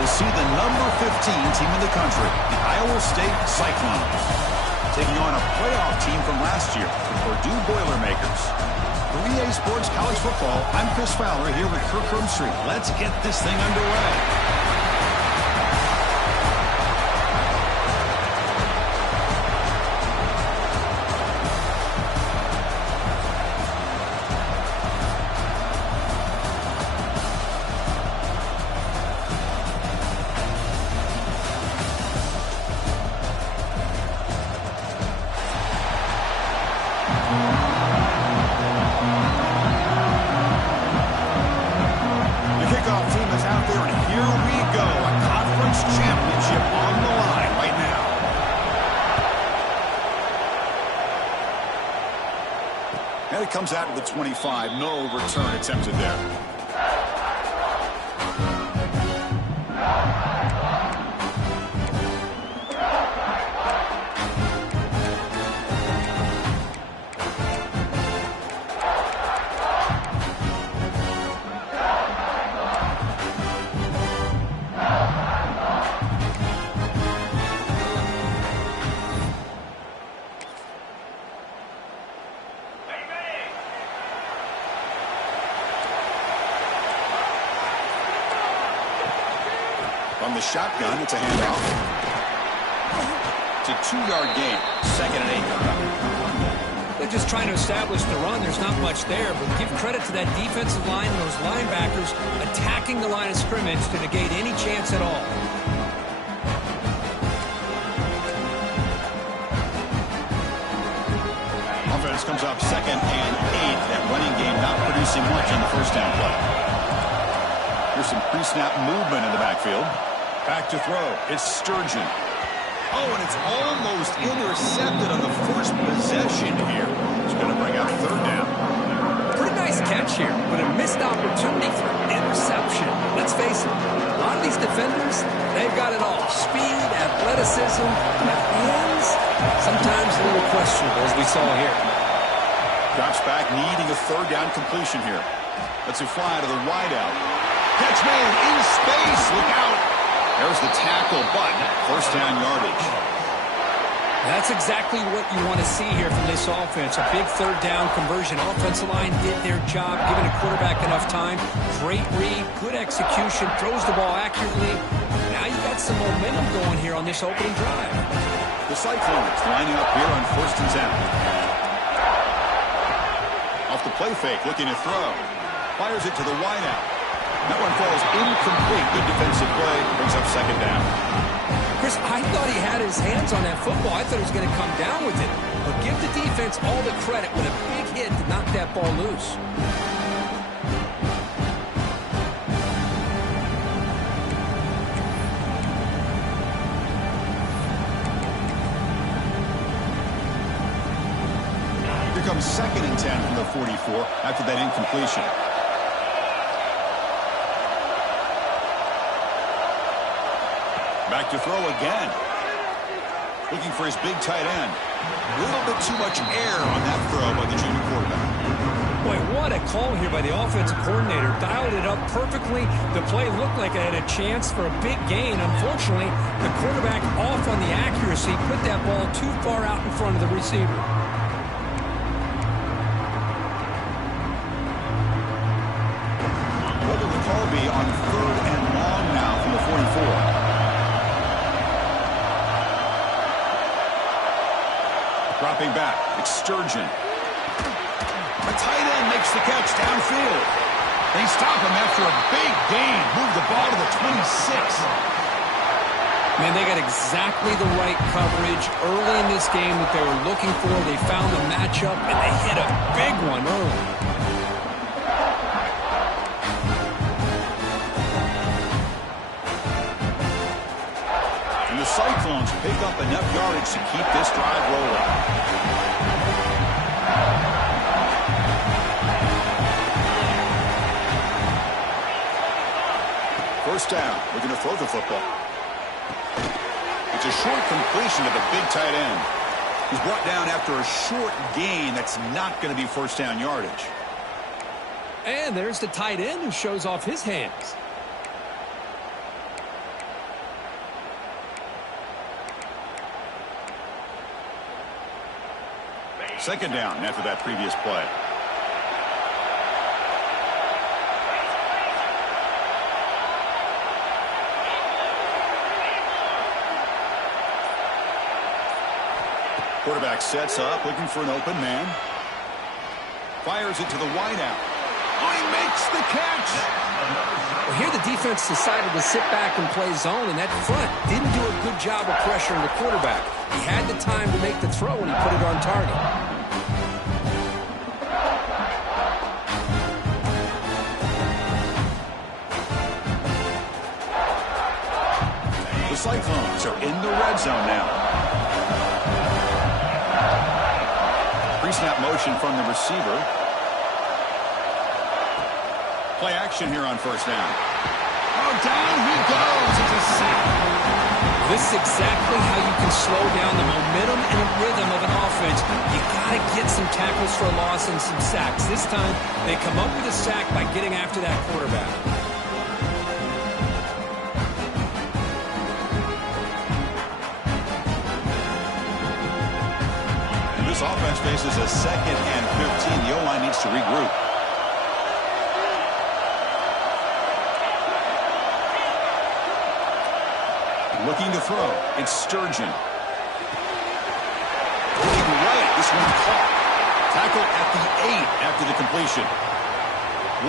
We'll see the number 15 team in the country, the Iowa State Cyclones, taking on a playoff team from last year, the Purdue Boilermakers. For EA Sports College Football, I'm Chris Fowler here with Kirk Herbstreit. Let's get this thing underway. And it comes out to the 25. No return attempted there. From the shotgun, it's a handoff. It's a 2-yard gain. 2nd and 8. They're just trying to establish the run. There's not much there, but give credit to that defensive line and those linebackers attacking the line of scrimmage to negate any chance at all. Offense comes up 2nd and 8. That running game not producing much on the first down play. Here's some pre-snap movement in the backfield. Back to throw. It's Sturgeon. Oh, and it's almost intercepted on the first possession here. It's going to bring out 3rd down. Pretty nice catch here, but a missed opportunity for interception. Let's face it, a lot of these defenders, they've got it all. Speed, athleticism, but hands, sometimes a little questionable, as we saw here. Drops back, needing a 3rd down completion here. Lets it fly to the wideout. Catch made in space. Look out. There's the tackle, but 1st down yardage. That's exactly what you want to see here from this offense. A big 3rd down conversion. Offensive line did their job, giving a quarterback enough time. Great read, good execution, throws the ball accurately. Now you got some momentum going here on this opening drive. The Cyclones lining up here on 1st and 10. Off the play fake, looking to throw. Fires it to the wideout. That one falls incomplete. Good defensive play. Brings up 2nd down. Chris, I thought he had his hands on that football. I thought he was going to come down with it. But give the defense all the credit with a big hit to knock that ball loose. Here comes 2nd and 10 from the 44 after that incompletion. Back to throw again. Looking for his big tight end. A little bit too much air on that throw by the junior quarterback. Boy, what a call here by the offensive coordinator. Dialed it up perfectly. The play looked like it had a chance for a big gain. Unfortunately, the quarterback off on the accuracy, put that ball too far out in front of the receiver. What will the call be on 3rd and long now from the 44? Dropping back, it's Sturgeon. The tight end makes the catch downfield. They stop him after a big gain. Move the ball to the 26. Man, they got exactly the right coverage early in this game that they were looking for. They found the matchup, and they hit a big one early. The Cyclones pick up enough yardage to keep this drive rolling. First down, looking to throw the football. It's a short completion to the big tight end. He's brought down after a short gain that's not going to be 1st down yardage. And there's the tight end who shows off his hands. Second down after that previous play. Quarterback sets up, looking for an open man. Fires it to the wideout. Oh, he makes the catch! Well, here the defense decided to sit back and play zone, and that front didn't do a good job of pressuring the quarterback. He had the time to make the throw, and he put it on target. The Cyclones are in the red zone now. Pre-snap motion from the receiver. Play action here on first down. Oh, down he goes. It's a sack. This is exactly how you can slow down the momentum and rhythm of an offense. You got to get some tackles for a loss and some sacks. This time, they come up with a sack by getting after that quarterback. This offense faces a 2nd and 15. The O-line needs to regroup. Looking to throw. It's Sturgeon. Looking right. This one caught. Tackle at the 8 after the completion.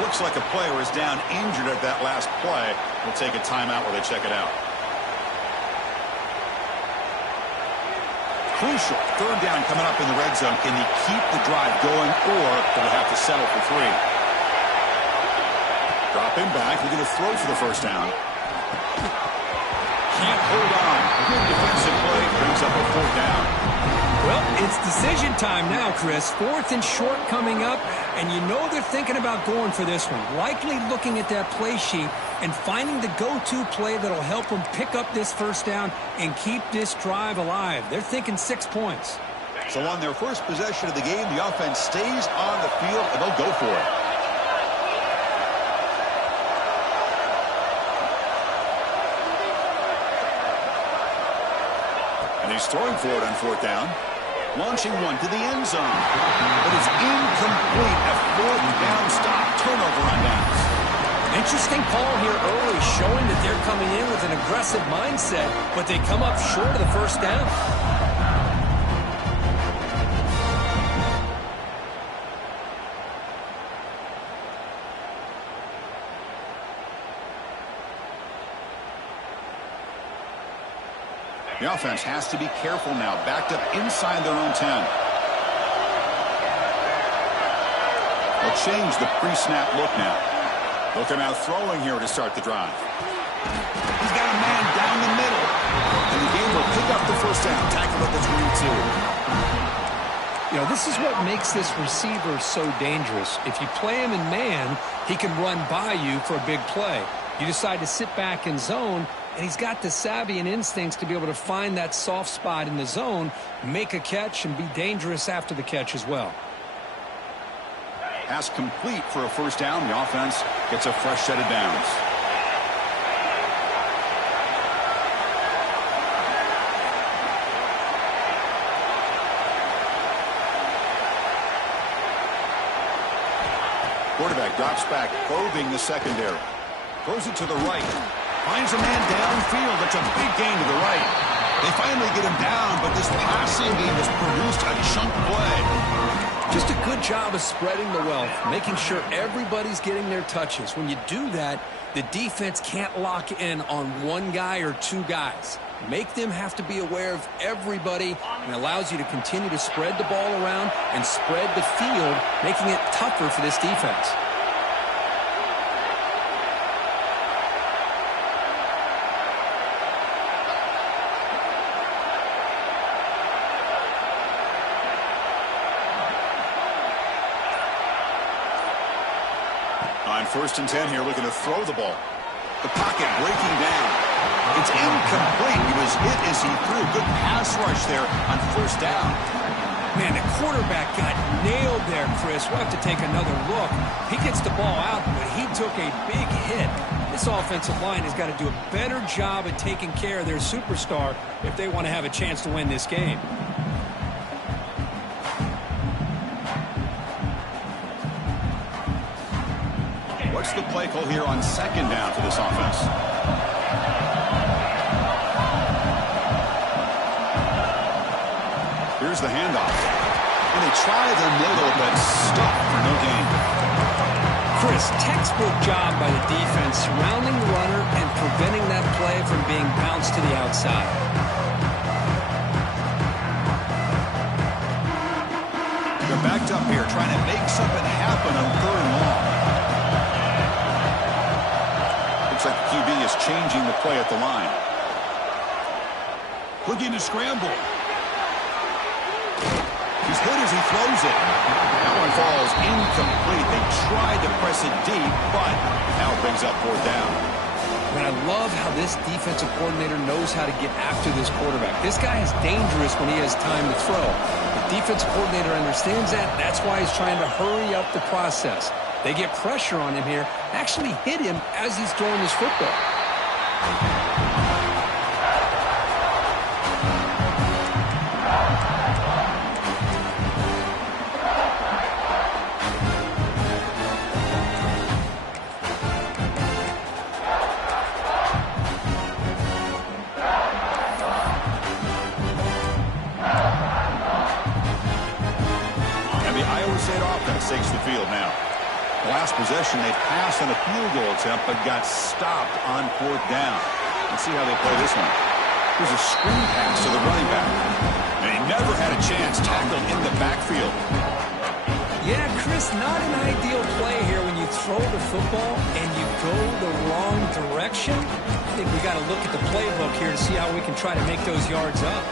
Looks like a player is down injured at that last play. We'll take a timeout while they check it out. Crucial. Third down coming up in the red zone. Can he keep the drive going, or do they have to settle for 3? Dropping back. They're going to throw for the first down. Can't hold on. Good defensive play. Brings up a 4th down. Well, it's decision time now, Chris. 4th and short coming up, and you know they're thinking about going for this one. Likely looking at that play sheet and finding the go-to play that'll help them pick up this first down and keep this drive alive. They're thinking 6 points. So on their first possession of the game, the offense stays on the field, and they'll go for it. And he's throwing for it on 4th down. Launching one to the end zone. But it's incomplete. A 4th down stop. Turnover on downs. Interesting call here early, showing that they're coming in with an aggressive mindset, but they come up short of the first down. The offense has to be careful now. Backed up inside their own 10. They'll change the pre-snap look now. They'll come out throwing here to start the drive. He's got a man down the middle. And the game will pick up the first down. Tackle at the 22. You know, this is what makes this receiver so dangerous. If you play him in man, he can run by you for a big play. You decide to sit back in zone, and he's got the savvy and instincts to be able to find that soft spot in the zone, make a catch, and be dangerous after the catch as well. Pass complete for a first down. The offense gets a fresh set of downs. Quarterback drops back, probing the secondary. Throws it to the right. Finds a man downfield. That's a big gain to the right. They finally get him down, but this passing game has produced a chunk play. Just a good job of spreading the wealth, making sure everybody's getting their touches. When you do that, the defense can't lock in on one guy or 2 guys. Make them have to be aware of everybody, and allows you to continue to spread the ball around and spread the field, making it tougher for this defense. On 1st and 10 here, looking to throw the ball. The pocket breaking down. It's incomplete. He was hit as he threw. Good pass rush there on 1st down. Man, the quarterback got nailed there, Chris. We'll have to take another look. He gets the ball out, but he took a big hit. This offensive line has got to do a better job at taking care of their superstar if they want to have a chance to win this game. What's the play call here on second down for this offense? Here's the handoff. And they try the middle, but stuck for no gain. Chris, textbook job by the defense surrounding the runner and preventing that play from being bounced to the outside. They're backed up here trying to make something happen on 3rd and long. Looks like the QB is changing the play at the line. Looking to scramble. He's hit as he throws it. That one falls incomplete. They tried to press it deep, but now it brings up 4th down. And I love how this defensive coordinator knows how to get after this quarterback. This guy is dangerous when he has time to throw. The defensive coordinator understands that. That's why he's trying to hurry up the process. They get pressure on him here, actually hit him as he's throwing his football. Takes the field now. Last possession, they passed on a field goal attempt, but got stopped on 4th down. Let's see how they play this one. There's a screen pass to the running back. And he never had a chance, tackled in the backfield. Yeah, Chris, not an ideal play here when you throw the football and you go the wrong direction. I think we got to look at the playbook here to see how we can try to make those yards up.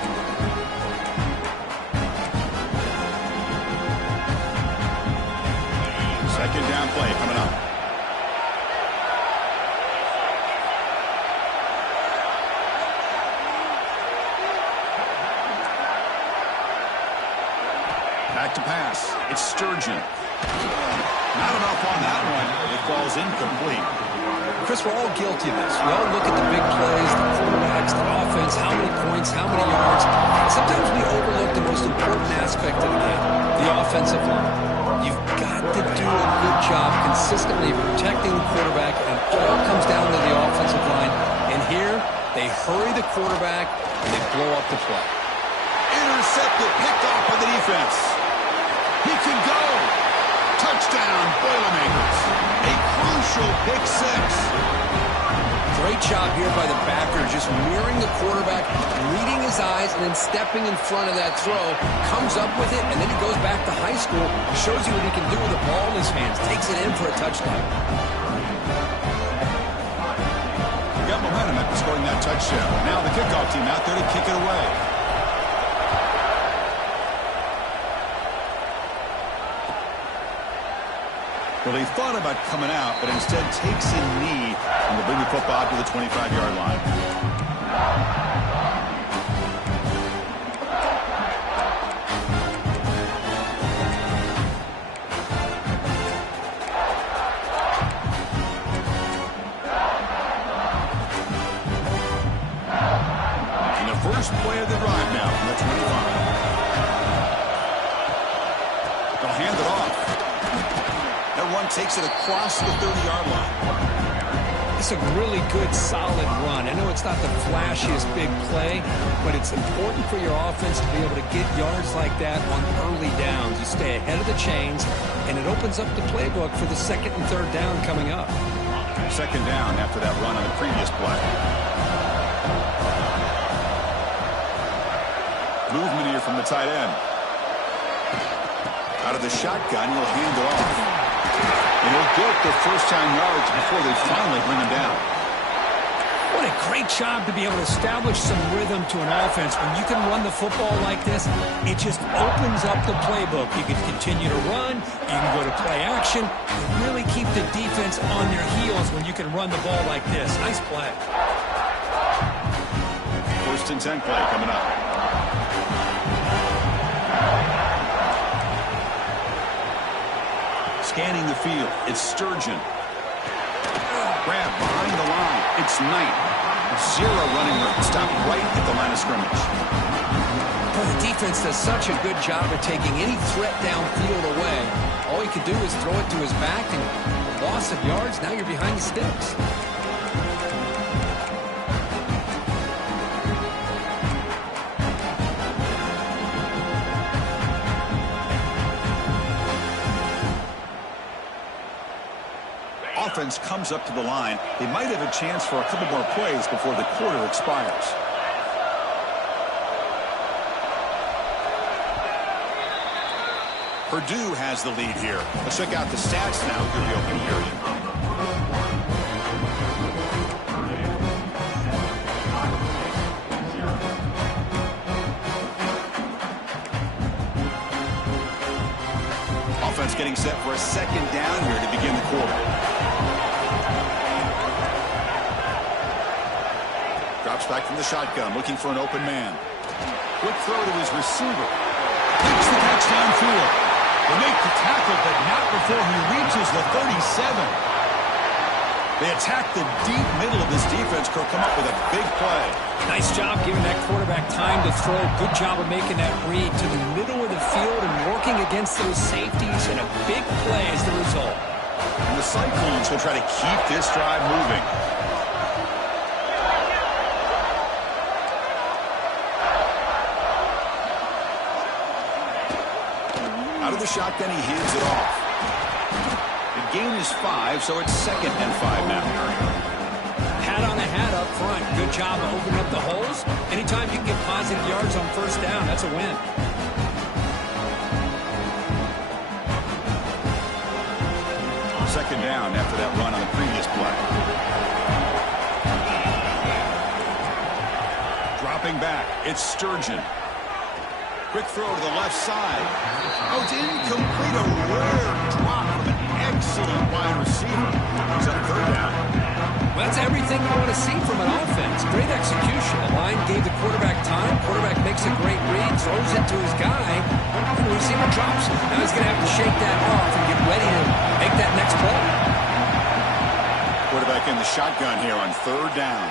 Second down play coming up. Back to pass. It's Sturgeon. Not enough on that one. It falls incomplete. Chris, we're all guilty of this. We all look at the big plays, the quarterbacks, the offense, how many points, how many yards. Sometimes we overlook the most important aspect of the game, the offensive line. You've got to do a good job consistently protecting the quarterback, and it all comes down to the offensive line. And here, they hurry the quarterback, and they blow up the play. Intercepted, picked off by the defense. He can go. Touchdown, Boilermakers. A crucial pick 6. Great job here by the backer, just mirroring the quarterback, reading his eyes, and then stepping in front of that throw, comes up with it, and then he goes back to high school, shows you what he can do with the ball in his hands, takes it in for a touchdown. Got momentum after scoring that touchdown. Now the kickoff team out there to kick it away. Well, he thought about coming out, but instead takes a knee and will bring the football to the 25-yard line. And the first play of the drive now from the 25. They'll hand it off. One takes it across the 30-yard line. It's a really good, solid run. I know it's not the flashiest big play, but it's important for your offense to be able to get yards like that on early downs. You stay ahead of the chains, and it opens up the playbook for the 2nd and 3rd down coming up. 2nd down after that run on the previous play. Movement here from the tight end. Out of the shotgun, he'll hand it off. And he'll get the first-down yards before they finally bring him down. What a great job to be able to establish some rhythm to an offense. When you can run the football like this, it just opens up the playbook. You can continue to run. You can go to play action. You really keep the defense on their heels when you can run the ball like this. Nice play. 1st and 10 play coming up. Scanning the field, it's Sturgeon. Grab behind the line, it's Knight. 0 running room, stopped right at the line of scrimmage. Well, the defense does such a good job of taking any threat downfield away. All All he could do is throw it to his back, and loss of yards, now you're behind the sticks. Offense comes up to the line. They might have a chance for a couple more plays before the quarter expires. Purdue has the lead here. Let's check out the stats now through the opening period. Offense getting set for a second down here to begin the quarter. Drops back from the shotgun, looking for an open man. Quick throw to his receiver. Takes the catch downfield. They make the tackle, but not before he reaches the 37. They attack the deep middle of this defense. Come up with a big play. Nice job giving that quarterback time to throw. Good job of making that read to the middle of the field and working against those safeties, and a big play is the result. And the Cyclones will try to keep this drive moving. Out of the shotgun, he hands it off. The gain is 5, so it's 2nd and 5 now. Hat on the hat up front. Good job of opening up the holes. Anytime you can get positive yards on first down, that's a win. Second down after that run on the previous play. Dropping back, it's Sturgeon. Quick throw to the left side. Oh, it's incomplete. A rare drop from an excellent wide receiver. He's on third down. Well, that's everything you want to see from an offense. Great execution. The line gave the quarterback time. Quarterback makes a great read, throws it to his guy, and the receiver drops it. Now he's going to have to shake that off and get ready to make that next play. Quarterback in the shotgun here on third down.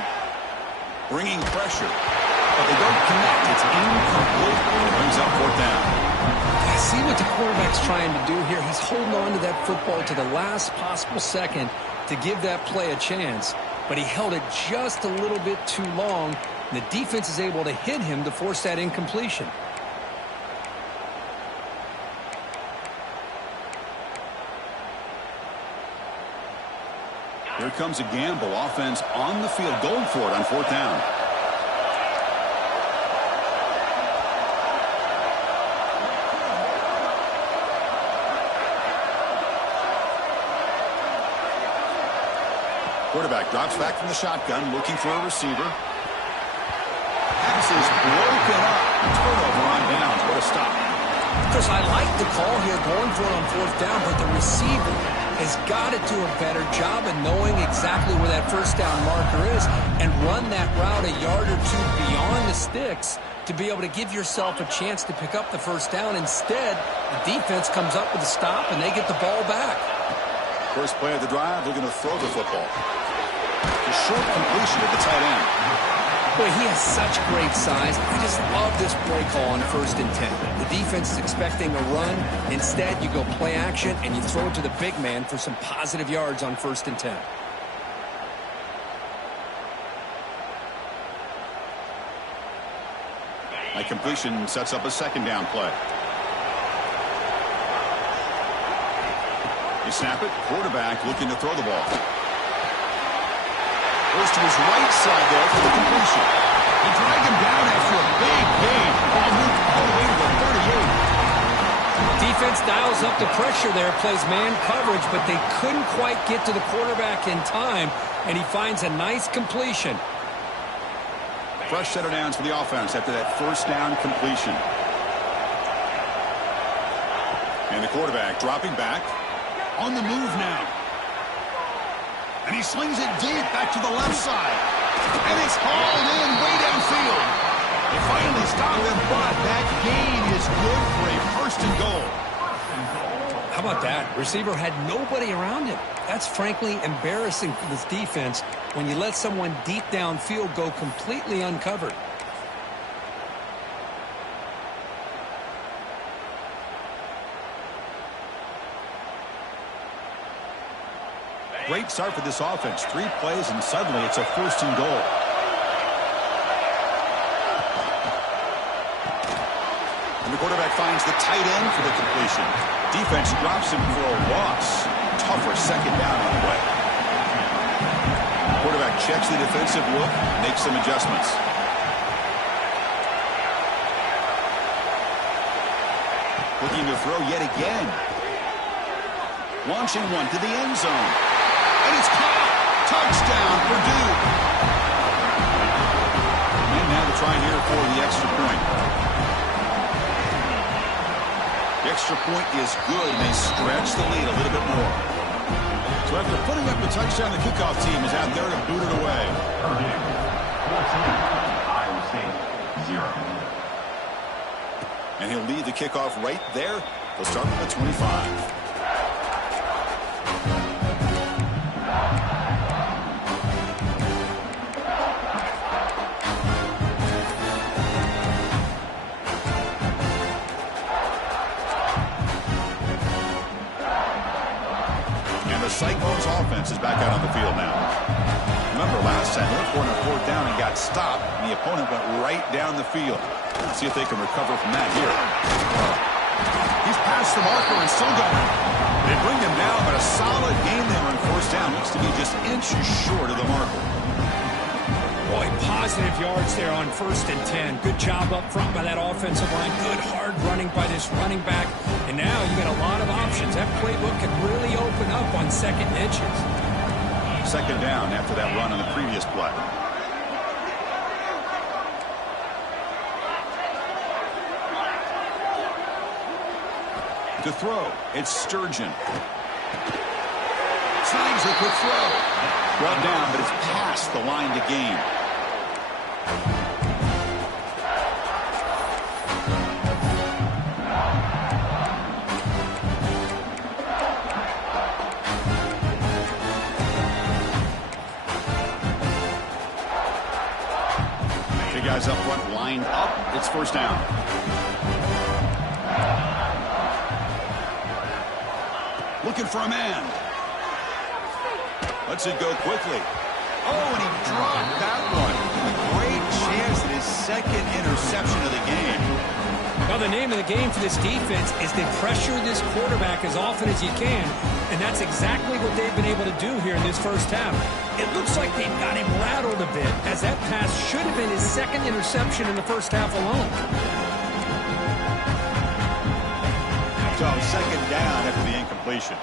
Bringing pressure. But they don't connect. It's incomplete. It brings up fourth down. I see what the quarterback's trying to do here. He's holding on to that football to the last possible second to give that play a chance. But he held it just a little bit too long. And the defense is able to hit him to force that incompletion. Here comes a gamble. Offense on the field, going for it on fourth down. Quarterback drops back from the shotgun, looking for a receiver. Pass is broken up. Turnover on downs. What a stop. Chris, I like the call here, going for it on fourth down, but the receiver has got to do a better job of knowing exactly where that first down marker is and run that route a yard or two beyond the sticks to be able to give yourself a chance to pick up the first down. Instead, the defense comes up with a stop, and they get the ball back. First play of the drive, looking to throw the football. A short completion at the tight end. Boy, he has such great size. I just love this play call on 1st and 10. The defense is expecting a run. Instead, you go play action, and you throw it to the big man for some positive yards on 1st and 10. A completion sets up a second down play. You snap it. Quarterback looking to throw the ball. Goes to his right side there for the completion. He dragged him down after a big gain. Ball moved all the way to the 38. Defense dials up the pressure there, plays man coverage, but they couldn't quite get to the quarterback in time, and he finds a nice completion. Fresh set of downs for the offense after that first down completion. And the quarterback dropping back. On the move now. And he slings it deep back to the left side. And it's hauled in way downfield. They finally stop him, but that gain is good for a 1st and goal. How about that? Receiver had nobody around him. That's frankly embarrassing for this defense when you let someone deep downfield go completely uncovered. Great start for this offense. 3 plays, and suddenly it's a 1st and goal. And the quarterback finds the tight end for the completion. Defense drops him for a loss. Tougher 2nd down on the way. Quarterback checks the defensive look, makes some adjustments. Looking to throw yet again. Launching one to the end zone. And it's caught. Touchdown, Purdue. And now to try here for the extra point. The extra point is good, and they stretch the lead a little bit more. So after putting up the touchdown, the kickoff team is out there to boot it away. Purdue, 14, Iowa State, 0. And he'll lead the kickoff right there. They'll start from the 25. Cyclones offense is back out on the field now. Remember last time, they were for a 4th down and got stopped, and the opponent went right down the field. Let's see if they can recover from that here. He's past the marker and still going. They bring him down, but a solid game there on 1st down. Looks to be just inches short of the marker. Boy, positive yards there on 1st and 10. Good job up front by that offensive line. Good hard running by this running back. And now you got a lot of options. That playbook can really open up on 2nd and inches. 2nd down after that run on the previous play. To throw, it's Sturgeon. Snags a quick throw. Brought down, but it's past the line to gain. Guys up front lined up. It's 1st down. Looking for a man. Lets it go quickly. Oh, and he dropped that one. A great chance at his 2nd interception of the game. Well, the name of the game for this defense is to pressure this quarterback as often as you can, and that's exactly what they've been able to do here in this 1st half. It looks like they've got him rattled a bit, as that pass should have been his 2nd interception in the 1st half alone. So 2nd down after the incompletion.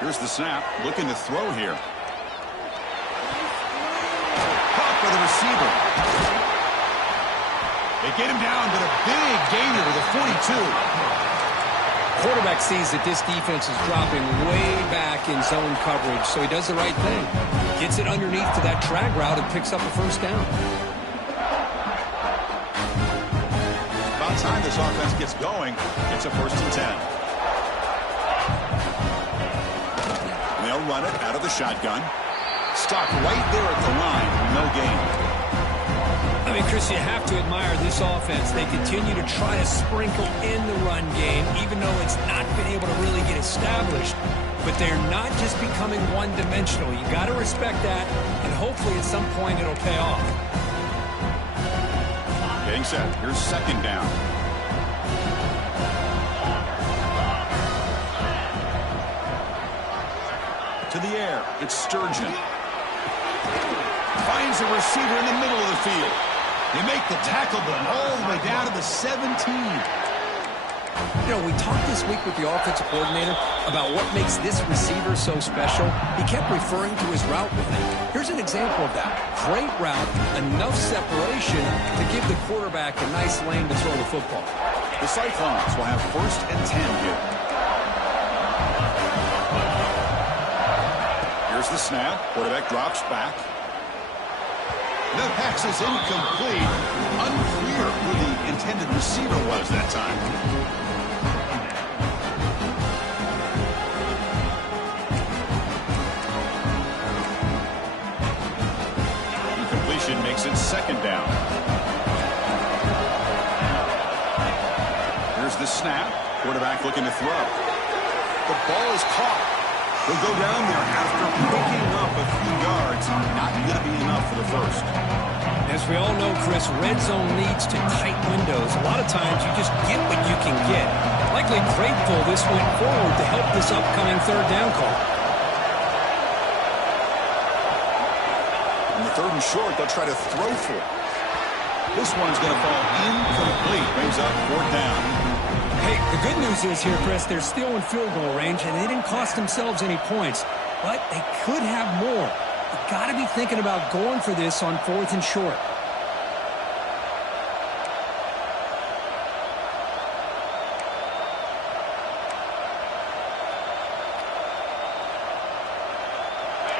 Here's the snap, looking to throw here. Caught by the receiver. They get him down, but a big gainer to the 42. Quarterback sees that this defense is dropping way back in zone coverage, so he does the right thing. Gets it underneath to that drag route and picks up a 1st down. About time this offense gets going. It's a 1st and 10. And they'll run it out of the shotgun. Stopped right there at the line. No gain. I mean, Chris, you have to admire this offense. They continue to try to sprinkle in the run game, even though it's not been able to really get established. But they're not just becoming one-dimensional. You got to respect that, and hopefully at some point it'll pay off. Getting set. Here's 2nd down. To the air. It's Sturgeon. Finds a receiver in the middle of the field. They make the tackle, but all the way down to the 17. You know, we talked this week with the offensive coordinator about what makes this receiver so special. He kept referring to his route with him. Here's an example of that. Great route, enough separation to give the quarterback a nice lane to throw the football. The Cyclones will have 1st and 10 here. Here's the snap. Quarterback drops back. The pass is incomplete. Unclear who the intended receiver was that time. Incompletion makes it 2nd down. Here's the snap. Quarterback looking to throw. The ball is caught. He'll go down there after picking up a few yards. Not going to be enough for the first. As we all know, Chris, red zone leads to tight windows. A lot of times you just get what you can get. Likely grateful this went forward to help this upcoming third down call. On the third and short, they'll try to throw for it. This one's going to fall incomplete. Brings up fourth down. Hey, the good news is here, Chris, they're still in field goal range, and they didn't cost themselves any points. But they could have more. You've got to be thinking about going for this on fourth and short.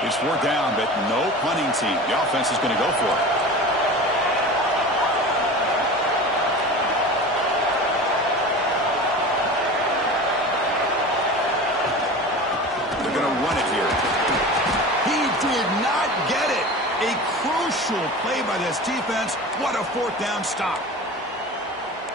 It's fourth down, but no punting team. The offense is going to go for it. They're going to run it here. He did not get it. A crucial play by this defense. What a fourth down stop.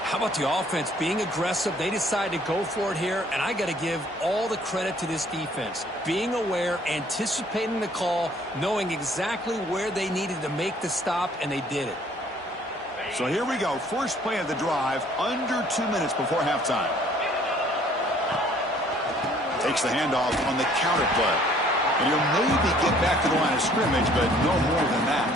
How about the offense being aggressive? They decide to go for it here, and I got to give all the credit to this defense. Being aware, anticipating the call, knowing exactly where they needed to make the stop, and they did it. So here we go. First play of the drive, under 2 minutes before halftime. Takes the handoff on the counter play. And he'll maybe get back to the line of scrimmage, but no more than that.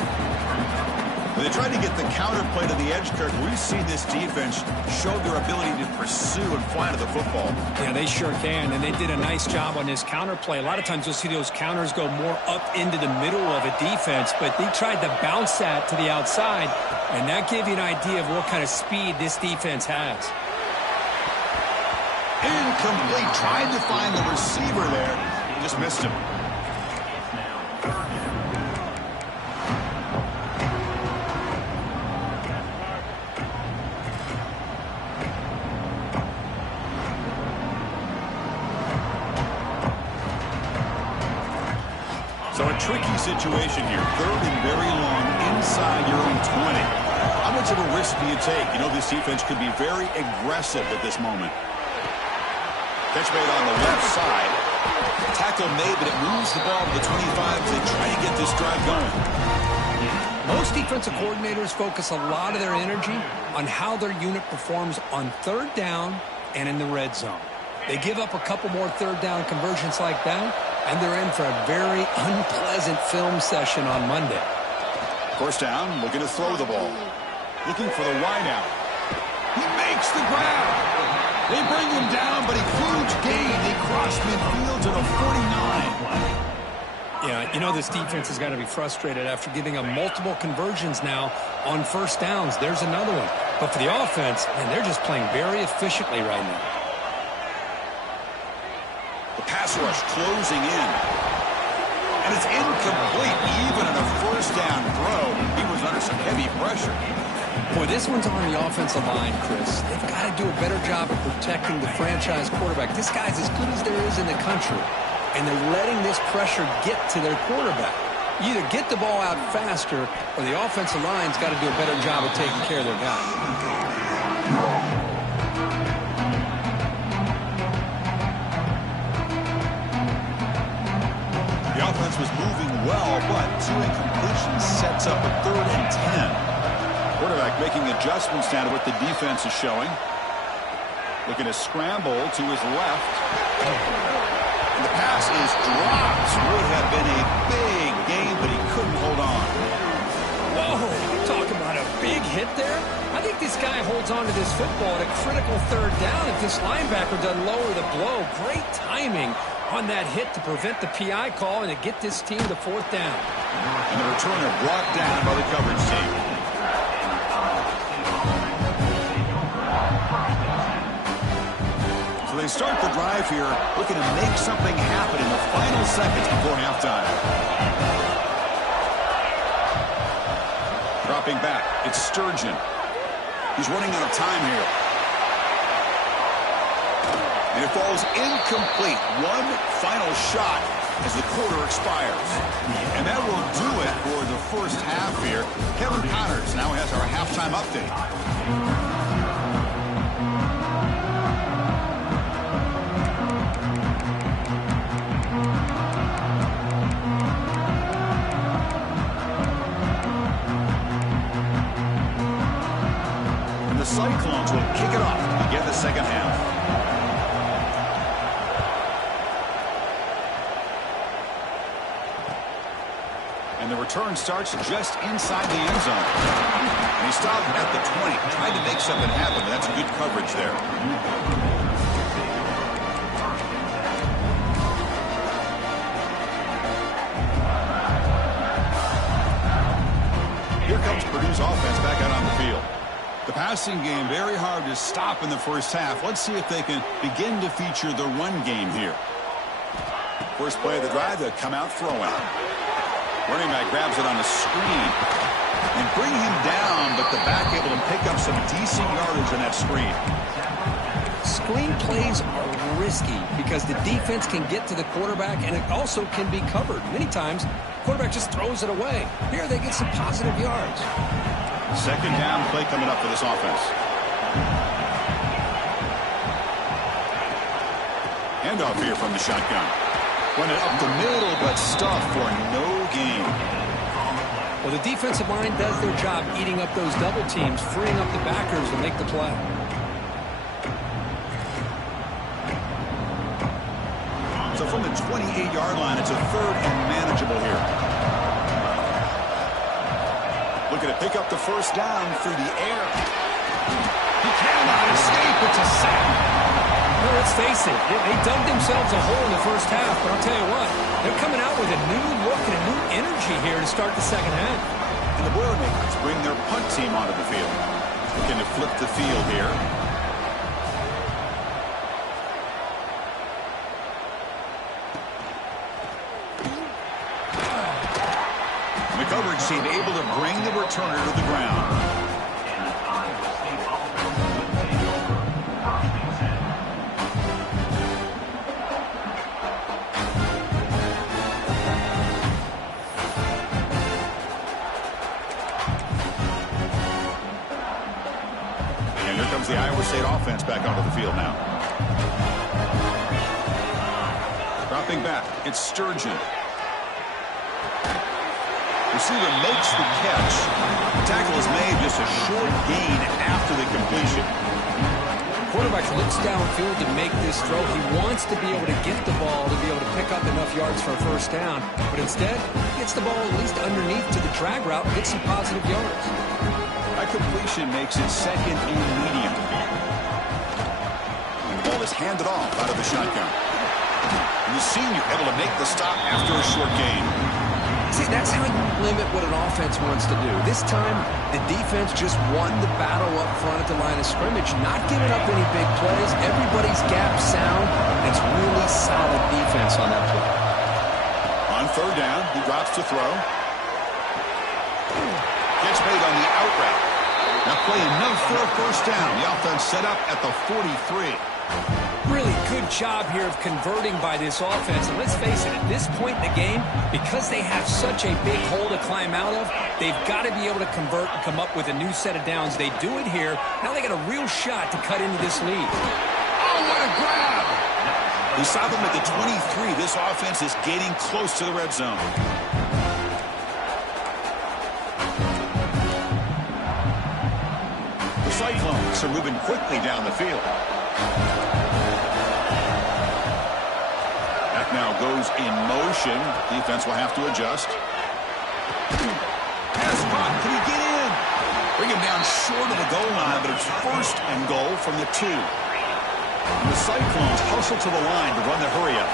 When they tried to get the counter play to the edge, Kirk, we've seen this defense show their ability to pursue and fly to the football. Yeah, they sure can, and they did a nice job on this counter play. A lot of times you'll see those counters go more up into the middle of a defense, but they tried to bounce that to the outside, and that gave you an idea of what kind of speed this defense has. Incomplete. Tried to find the receiver there. Just missed him. So a tricky situation here. Third and very long inside your own 20. How much of a risk do you take? You know this defense could be very aggressive at this moment. Catch made on the left side. Tackle made, but it moves the ball to the 25 to try to get this drive going. Most defensive coordinators focus a lot of their energy on how their unit performs on third down and in the red zone. They give up a couple more third down conversions like that, and they're in for a very unpleasant film session on Monday. First down, looking to throw the ball. Looking for the wideout. He makes the grab. They bring him down, but a huge gain. They cross midfield to the 49. Yeah, you know this defense has got to be frustrated after giving them multiple conversions now on first downs. There's another one. But for the offense, man, they're just playing very efficiently right now. The pass rush closing in. And it's incomplete. Even on a first down throw, he was under some heavy pressure. Boy, this one's on the offensive line, Chris. They've got to do a better job of protecting the franchise quarterback. This guy's as good as there is in the country, and they're letting this pressure get to their quarterback. You either get the ball out faster, or the offensive line's got to do a better job of taking care of their guy. The offense was moving well, but two incompletions sets up a 3rd and 10. Quarterback making adjustments now to what the defense is showing. Looking to scramble to his left. And the pass is dropped. Would have been a big game, but he couldn't hold on. Whoa, talk about a big hit there. I think this guy holds on to this football at a critical third down if this linebacker doesn't lower the blow. Great timing on that hit to prevent the PI call and to get this team to 4th down. And the returner brought down by the coverage team. So they start the drive here, looking to make something happen in the final seconds before halftime. Dropping back, it's Sturgeon. He's running out of time here. And it falls incomplete. One final shot as the quarter expires. And that will do it for the first half here. Kevin Connors now has our halftime update. will kick it off to begin the second half. And the return starts just inside the end zone. And he stopped at the 20, tried to make something happen, but that's good coverage there. Here comes Purdue's offense back out on the field. The passing game very hard to stop in the first half. Let's see if they can begin to feature the run game here. First play of the drive, they'll come out throwing. Running back grabs it on a screen and bring him down, but the back able to pick up some decent yardage on that screen. Screen plays are risky because the defense can get to the quarterback, and it also can be covered. Many times, the quarterback just throws it away. Here they get some positive yards. Second down play coming up for this offense. Handoff here from the shotgun. Run it up the middle, but stuffed for no gain. Well, the defensive line does their job eating up those double teams, freeing up the backers to make the play. So from the 28-yard line, it's a third and manageable here. Looking to pick up the first down through the air. He cannot escape. It's a sack. Well, let's face it, they dug themselves a hole in the first half, but I'll tell you what, they're coming out with a new look and a new energy here to start the second half. And the Boilermakers bring their punt team onto the field. Looking to flip the field here. And the coverage team able to bring the returner to the ground. The Iowa State offense back onto the field now. Dropping back, it's Sturgeon. Receiver makes the catch. The tackle is made, just a short gain after the completion. Quarterback looks downfield to make this throw. He wants to be able to get the ball to be able to pick up enough yards for a first down, but instead, he gets the ball at least underneath to the drag route and gets some positive yards. That completion makes it second and medium. And the ball is handed off out of the shotgun. And the senior able to make the stop after a short gain. See, that's how you limit what an offense wants to do. This time, the defense just won the battle up front at the line of scrimmage, not giving up any big plays. Everybody's gap sound. It's really solid defense on that play. On third down, he drops to throw. Catch made on the out route. Now play enough for a first down. The offense set up at the 43. Really good job here of converting by this offense. And let's face it, at this point in the game, because they have such a big hole to climb out of, they've got to be able to convert and come up with a new set of downs. They do it here. Now they got a real shot to cut into this lead. Oh, what a grab! We saw them at the 23. This offense is getting close to the red zone. The Cyclones are moving quickly down the field. That now goes in motion. Defense will have to adjust. Pass caught. Can he get in? Bring him down short of the goal line, but it's first and goal from the 2. And the Cyclones hustle to the line to run the hurry up.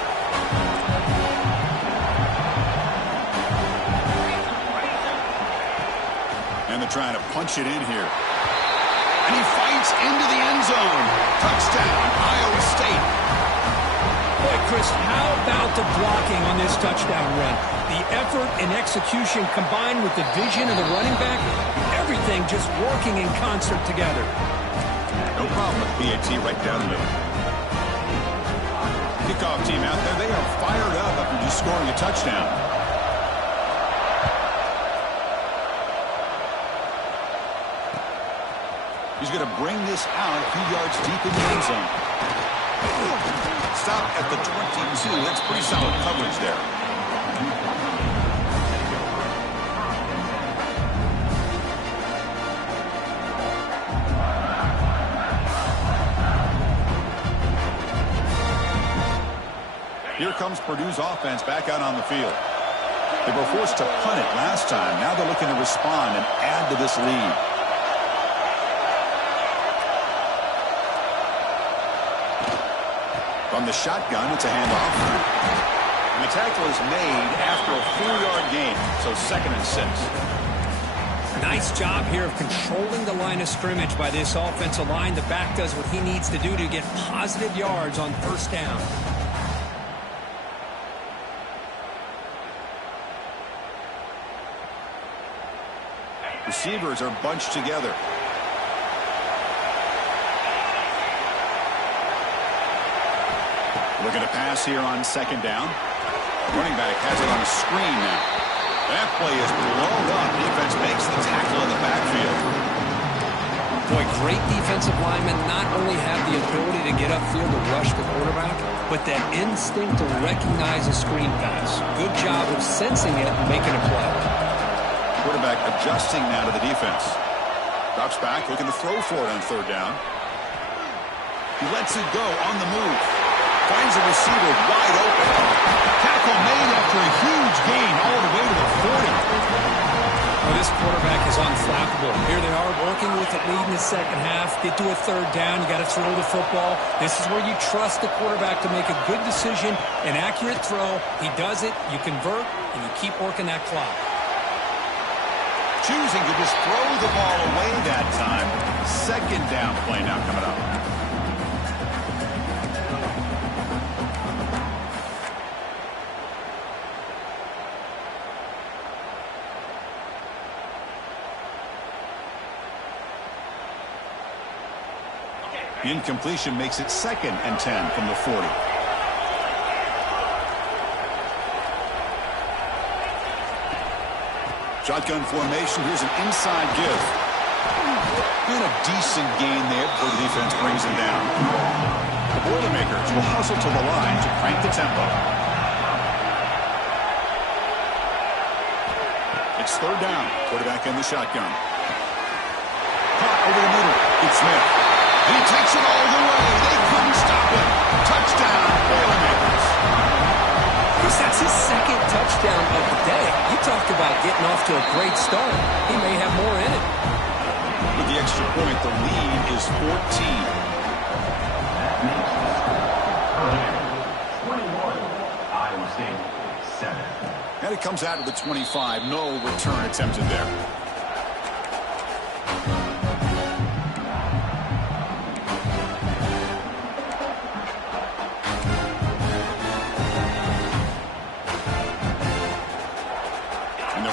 And they're trying to punch it in here. And he fights into the end zone. Touchdown, Iowa State. Boy, Chris, how about the blocking on this touchdown run? The effort and execution combined with the vision of the running back, everything just working in concert together. No problem with PAT right down the middle. Kickoff team out there, they are fired up after just scoring a touchdown. He's going to bring this out a few yards deep in the end zone. Stop at the 22. That's pretty solid coverage there. comes Purdue's offense back out on the field. They were forced to punt it last time. Now they're looking to respond and add to this lead. From the shotgun, it's a handoff. And the tackle is made after a 4-yard gain, so 2nd and 6. Nice job here of controlling the line of scrimmage by this offensive line. The back does what he needs to do to get positive yards on 1st down. Receivers are bunched together. Looking to pass here on 2nd down. Running back has it on a screen now. That play is blown up. Defense makes the tackle in the backfield. Boy, great defensive linemen not only have the ability to get upfield to rush the quarterback, but that instinct to recognize a screen pass. Good job of sensing it and making a play. Quarterback adjusting now to the defense. Drops back, looking to throw for it on 3rd down. He lets it go on the move. Finds a receiver wide open. Tackle made after a huge gain all the way to the 40. Well, this quarterback is unflappable. Here they are working with the lead in the 2nd half. Get to a 3rd down. You got to throw the football. This is where you trust the quarterback to make a good decision, an accurate throw. He does it, you convert, and you keep working that clock. Choosing to just throw the ball away that time. 2nd down play now coming up. The incompletion makes it 2nd and 10 from the 40. Shotgun formation. Here's an inside give. And a decent gain there before the defense brings him down. The Boilermakers will hustle to the line to crank the tempo. It's 3rd down. Quarterback in the shotgun. Caught over the middle. It's Smith. He takes it all the way. They couldn't stop him. Touchdown, Boilermakers. Chris, that's his 2nd touchdown of the day. You talked about getting off to a great start. He may have more in it. With the extra point, the lead is 14. 21. Iowa State, 7. And it comes out of the 25. No return attempted there.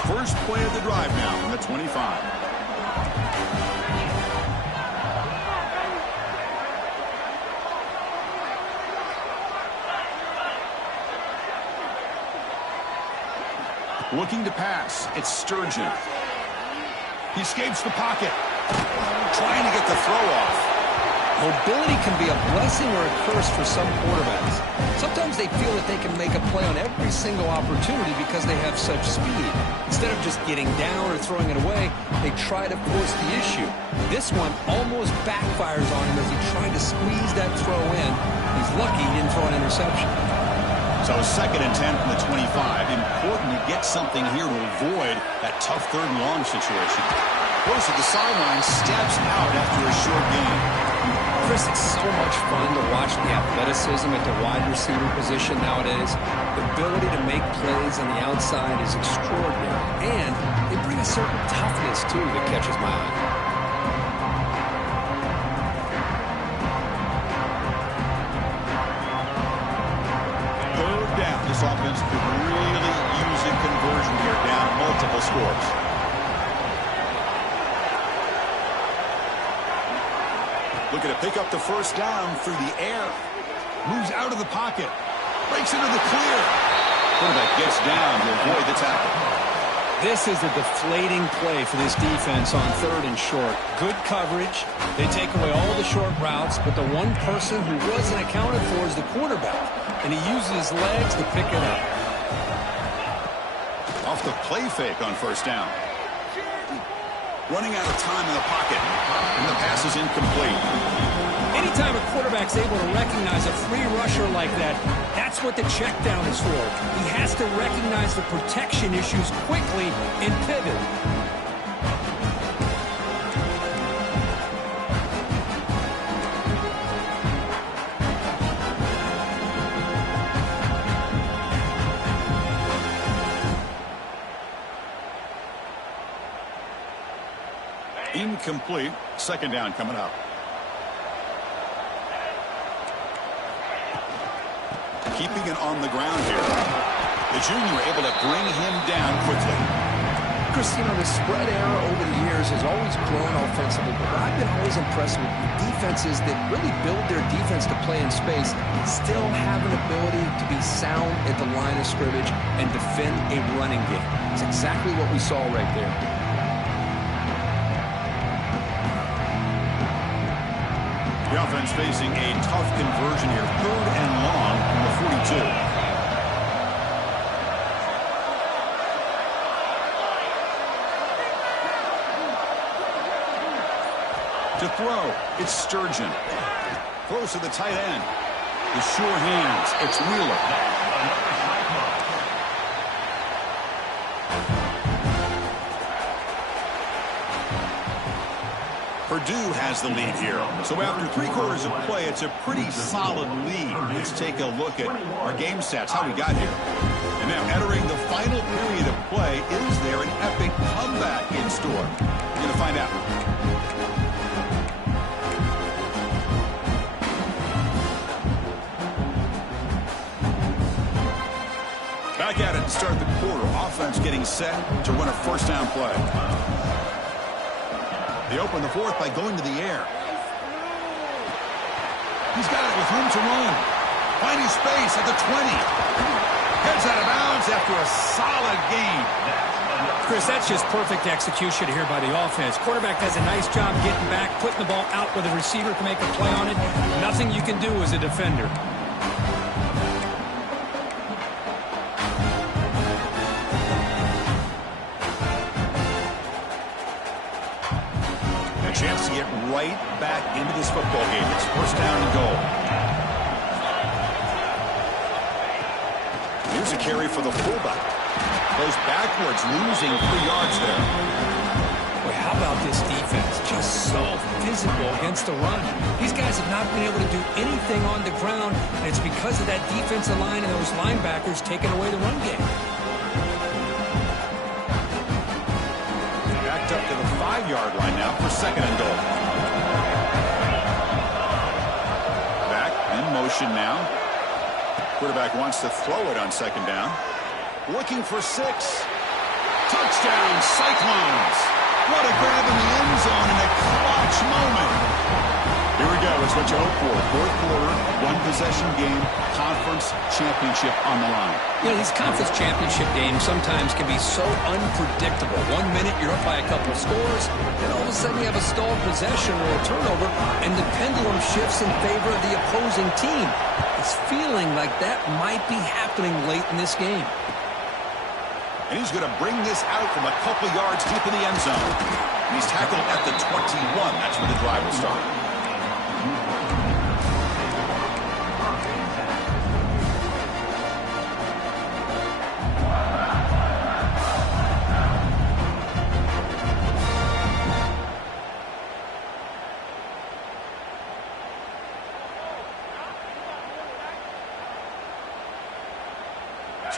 First play of the drive now from the 25. Looking to pass. It's Sturgeon. He escapes the pocket. Trying to get the throw off. Mobility can be a blessing or a curse for some quarterbacks. Sometimes they feel that they can make a play on every single opportunity because they have such speed. Instead of just getting down or throwing it away, they try to force the issue. This one almost backfires on him as he tried to squeeze that throw in. He's lucky he didn't throw an interception. So 2nd and 10 from the 25. Important to get something here to avoid that tough 3rd and long situation. Goes to the sideline, steps out after a short gain. Chris, it's so much fun to watch the athleticism at the wide receiver position nowadays. The ability to make plays on the outside is extraordinary. And they bring a certain toughness, too, that catches my eye. This offense could really use a conversion here, down multiple scores. Looking to pick up the 1st down through the air. Moves out of the pocket. Breaks into the clear. Quarterback gets down to avoid the tackle. This is a deflating play for this defense on 3rd and short. Good coverage. They take away all the short routes, but the one person who wasn't accounted for is the quarterback. And he uses his legs to pick it up. Off the play fake on 1st down. Running out of time in the pocket. And the pass is incomplete. Anytime a quarterback's able to recognize a free rusher like that, that's what the check down is for. He has to recognize the protection issues quickly and pivot. Incomplete. Second down coming up. Keeping it on the ground here. The junior able to bring him down quickly. Chris, you know, the spread era over the years has always grown offensively, but I've been always impressed with defenses that really build their defense to play in space, still have an ability to be sound at the line of scrimmage and defend a running game. It's exactly what we saw right there. The offense facing a tough conversion here. 3rd and long from the 42. To throw, it's Sturgeon. Throws to the tight end. With sure hands, it's Wheeler. Purdue has the lead here. So after 3 quarters of play, it's a pretty solid lead. Let's take a look at our game stats, how we got here. And now entering the final period of play, is there an epic comeback in store? We're going to find out. Back at it to start the quarter. Offense getting set to run a first down play. They open the 4th by going to the air. He's got it with room to run. Finding space at the 20. Heads out of bounds after a solid gain. Chris, that's just perfect execution here by the offense. Quarterback does a nice job getting back, putting the ball out where the receiver can make a play on it. Nothing you can do as a defender. Chance to get right back into this football game. It's first down and goal. Here's a carry for the fullback. Goes backwards, losing 3 yards there. Boy, how about this defense? Just so physical against the run. These guys have not been able to do anything on the ground, and it's because of that defensive line and those linebackers taking away the run game. Backed up to the 5-yard line now for second and goal. Back in motion now. Quarterback wants to throw it on second down. Looking for 6. Touchdown, Cyclones. What a grab in the end zone in a clutch moment. Here we go. It's what you hope for. 4th quarter, 1-possession game, conference championship on the line. You know, these conference championship games sometimes can be so unpredictable. 1 minute you're up by a couple of scores, then all of a sudden you have a stalled possession or a turnover, and the pendulum shifts in favor of the opposing team. It's feeling like that might be happening late in this game. And he's going to bring this out from a couple yards deep in the end zone. He's tackled at the 21. That's where the drive will start.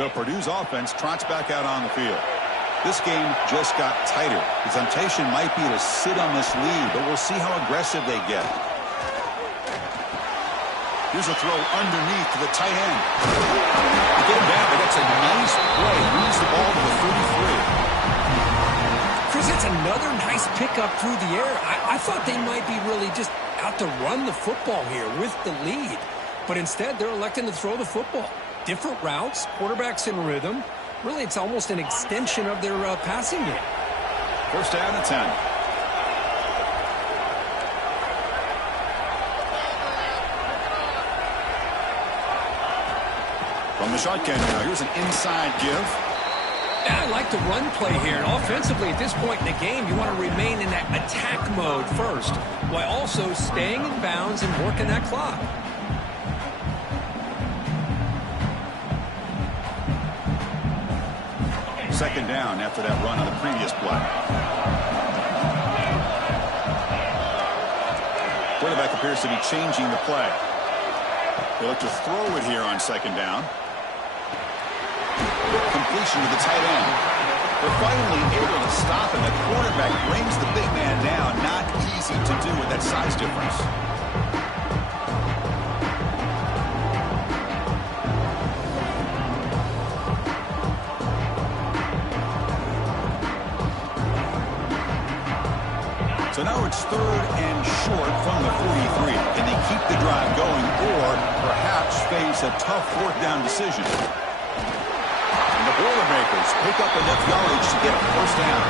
So Purdue's offense trots back out on the field. This game just got tighter. The temptation might be to sit on this lead, but we'll see how aggressive they get. Here's a throw underneath to the tight end. To get him down, but that's a nice play. Moves the ball to the 33. Chris, it's another nice pickup through the air. I thought they might be really just out to run the football here with the lead. But instead, they're electing to throw the football. Different routes, quarterbacks in rhythm. Really, it's almost an extension of their passing game. First down and 10. From the shotgun now, here's an inside give. Yeah, I like the run play here. And offensively, at this point in the game, you want to remain in that attack mode first, while also staying in bounds and working that clock. Second down after that run on the previous play. Quarterback appears to be changing the play. They look to throw it here on second down. Completion to the tight end. They're finally able to stop him. The quarterback brings the big man down. Not easy to do with that size difference. So now it's third and short from the 43. Can they keep the drive going or perhaps face a tough fourth down decision? And the Boilermakers pick up enough yardage to get a first down.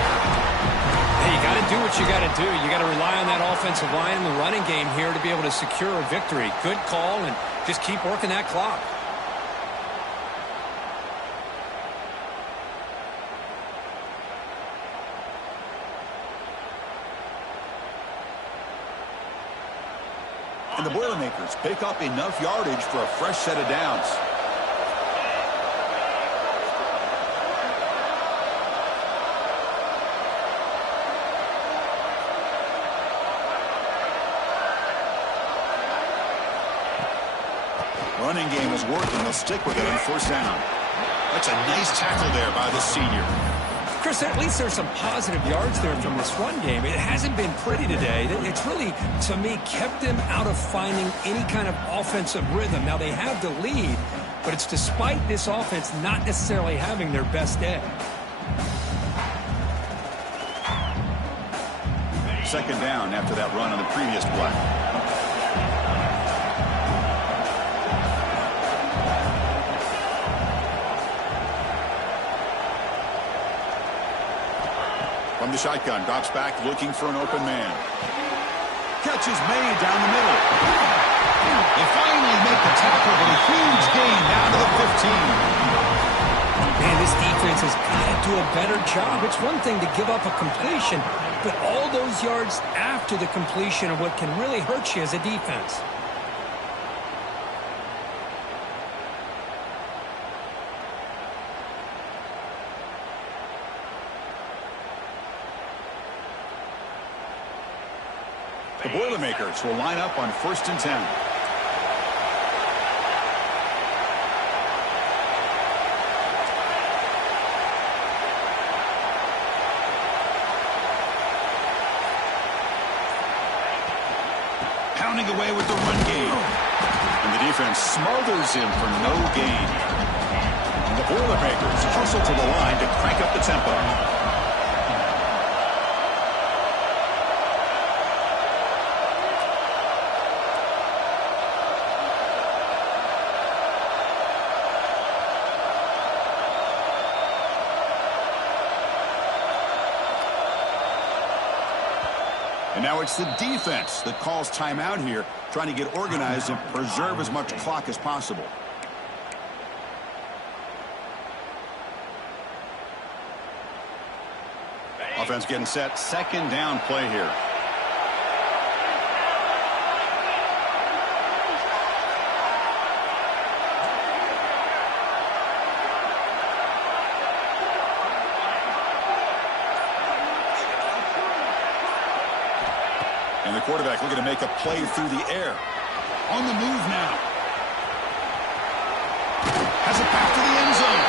Hey, you got to do what you got to do. You got to rely on that offensive line and the running game here to be able to secure a victory. Good call, and just keep working that clock. And the Boilermakers pick up enough yardage for a fresh set of downs. Running game is working. They'll stick with it on first down. That's a nice tackle there by the senior. Chris, at least there's some positive yards there from this run game. It hasn't been pretty today. It's really, to me, kept them out of finding any kind of offensive rhythm. Now, they have the lead, but it's despite this offense not necessarily having their best day. Second down after that run on the previous play. From the shotgun, drops back, looking for an open man. Catch is made down the middle. They finally make the tackle, but a huge gain down to the 15. Man, this defense has got to do a better job. It's one thing to give up a completion, but all those yards after the completion are what can really hurt you as a defense. The Boilermakers will line up on 1st and 10. Pounding away with the run game. And the defense smothers him for no gain. And the Boilermakers hustle to the line to crank up the tempo. And now it's the defense that calls timeout here, trying to get organized and preserve as much clock as possible. Offense getting set. Second down play here. And the quarterback looking to make a play through the air. On the move now. Has it back to the end zone.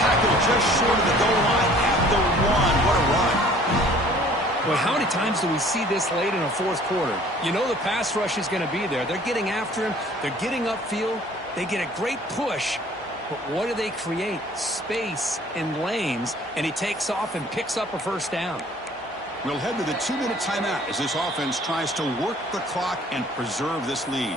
Tackle just short of the goal line at the 1. What a run. Boy, how many times do we see this late in a fourth quarter? You know the pass rush is going to be there. They're getting after him. They're getting upfield. They get a great push. But what do they create? Space in lanes. And he takes off and picks up a first down. We'll head to the 2-minute timeout as this offense tries to work the clock and preserve this lead.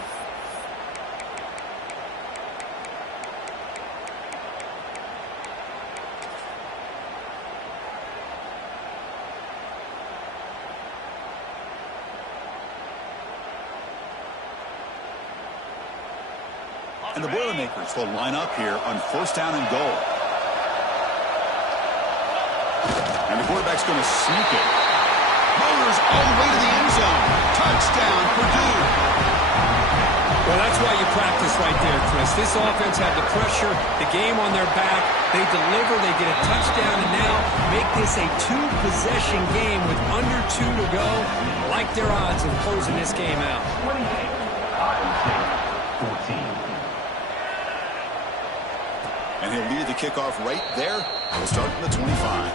And the Boilermakers will line up here on 1st down and goal. quarterback's going to sneak it. Motors all the way to the end zone. Touchdown, Purdue. Well, that's why you practice right there, Chris. This offense had the pressure, the game on their back. They deliver, they get a touchdown, and now make this a two-possession game with under 2 to go. I like their odds of closing this game out. 28, Iowa State, 14. And he'll lead the kickoff right there. We'll start from the 25.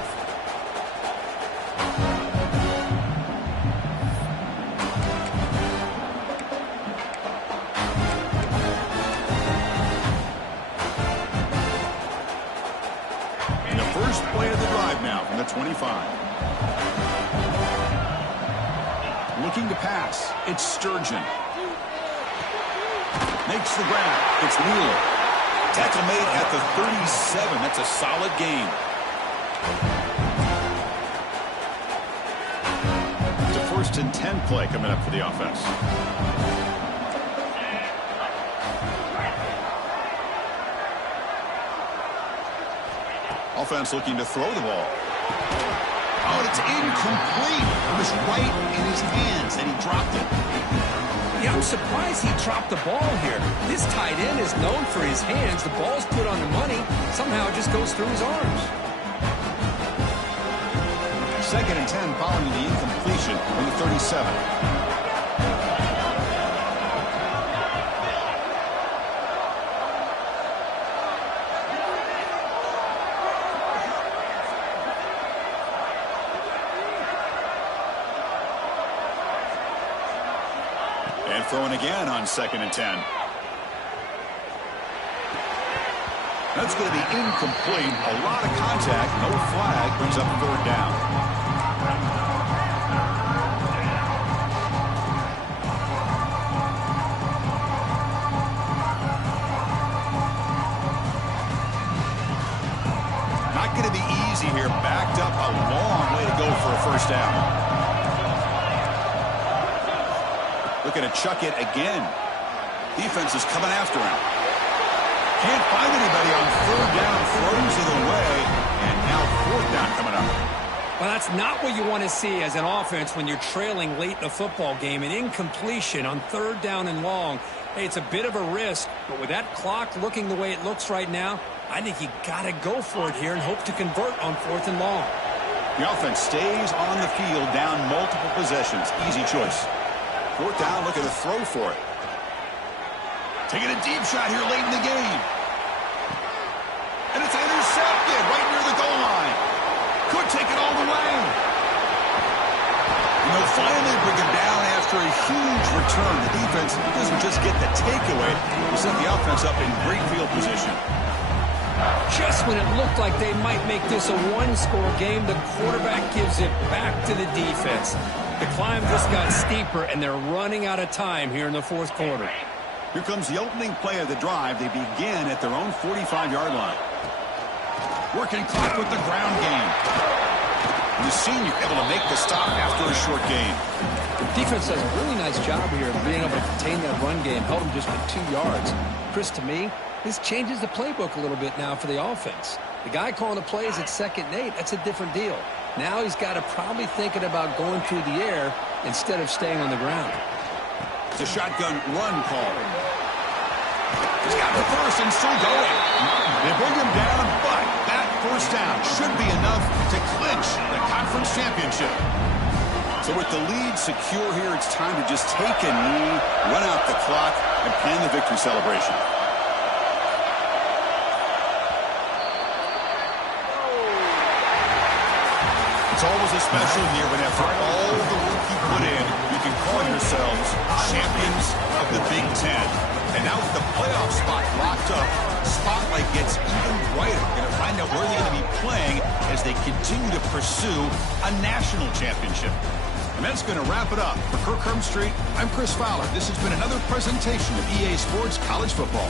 And the first play of the drive now from the 25. Looking to pass. It's Sturgeon. Makes the grab. It's Wheeler. Tackle made at the 37. That's a solid gain. It's a 1st and 10 play coming up for the offense. Offense looking to throw the ball. Oh, and it's incomplete. It was right in his hands, and he dropped it. Yeah, I'm surprised he dropped the ball here. This tight end is known for his hands. The ball's put on the money. Somehow it just goes through his arms. 2nd and 10 following the incompletion from the 37. And throwing again on 2nd and 10. That's going to be incomplete. A lot of contact. No flag. Brings up 3rd down. Not going to be easy here. Backed up a long way to go for a 1st down. Looking to chuck it again. Defense is coming after him. Can't find anybody on 3rd down. Throws it away. And now 4th down coming up. Well, that's not what you want to see as an offense when you're trailing late in a football game. An incompletion on 3rd down and long. Hey, it's a bit of a risk, but with that clock looking the way it looks right now, I think you got to go for it here and hope to convert on 4th and long. The offense stays on the field down multiple possessions. Easy choice. 4th down, looking to throw for it. Taking a deep shot here late in the game. And it's intercepted right near the goal line. Could take it all the way. And they'll finally bring him down after a huge return. The defense doesn't just get the takeaway. They set the offense up in great field position. Just when it looked like they might make this a one-score game, the quarterback gives it back to the defense. The climb just got steeper, and they're running out of time here in the 4th quarter. Here comes the opening play of the drive. They begin at their own 45-yard line. Working clock with the ground game. And the senior able to make the stop after a short gain. The defense does a really nice job here of being able to contain that run game. Held them just to 2 yards. Chris, to me, this changes the playbook a little bit now for the offense. The guy calling the plays at 2nd and 8, that's a different deal. Now he's got to probably thinking about going through the air instead of staying on the ground. It's a shotgun run call. He's got the first and still going. They bring him down, but that 1st down should be enough to clinch the conference championship. So with the lead secure here, it's time to just take a knee, run out the clock, and plan the victory celebration. It's always a special year when after all the work you put in, you can call yourselves champions of the Big Ten. And now with the playoff spot locked up, spotlight gets even brighter. Going to find out where they're going to be playing as they continue to pursue a national championship. And that's going to wrap it up. For Kirk Street, I'm Chris Fowler. This has been another presentation of EA Sports College Football.